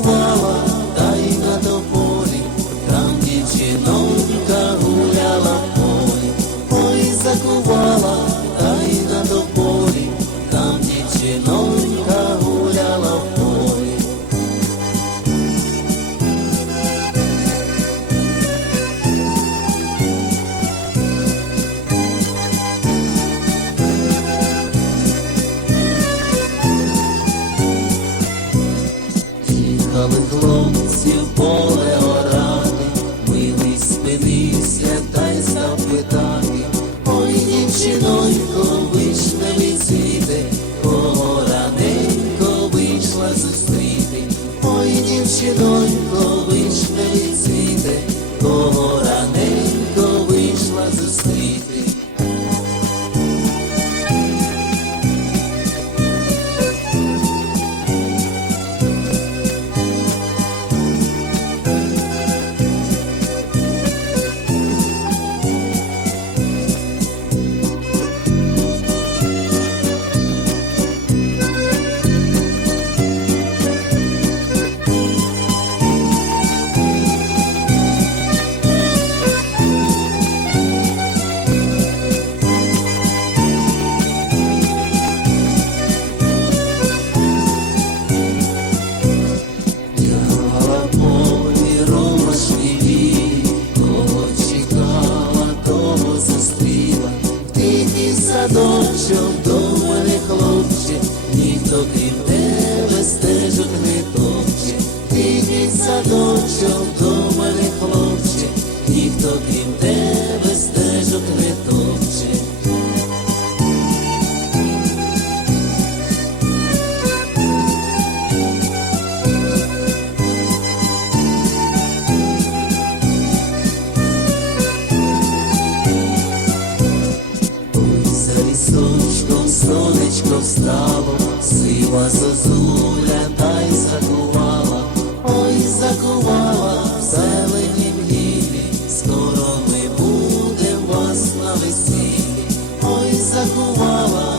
voa. Слухали хлопців поле орати, милий спинився та й став питати, ой дівчино. Садочок до мене хлопче, ніхто крім тебе стежок не топче. ти мій садочок до мене хлопче, ніхто крім тебе встало, сива зозуля та й закувала, ой, закувала в зелені мліві, скоро ми будем вас на весіллі, ой, закувала.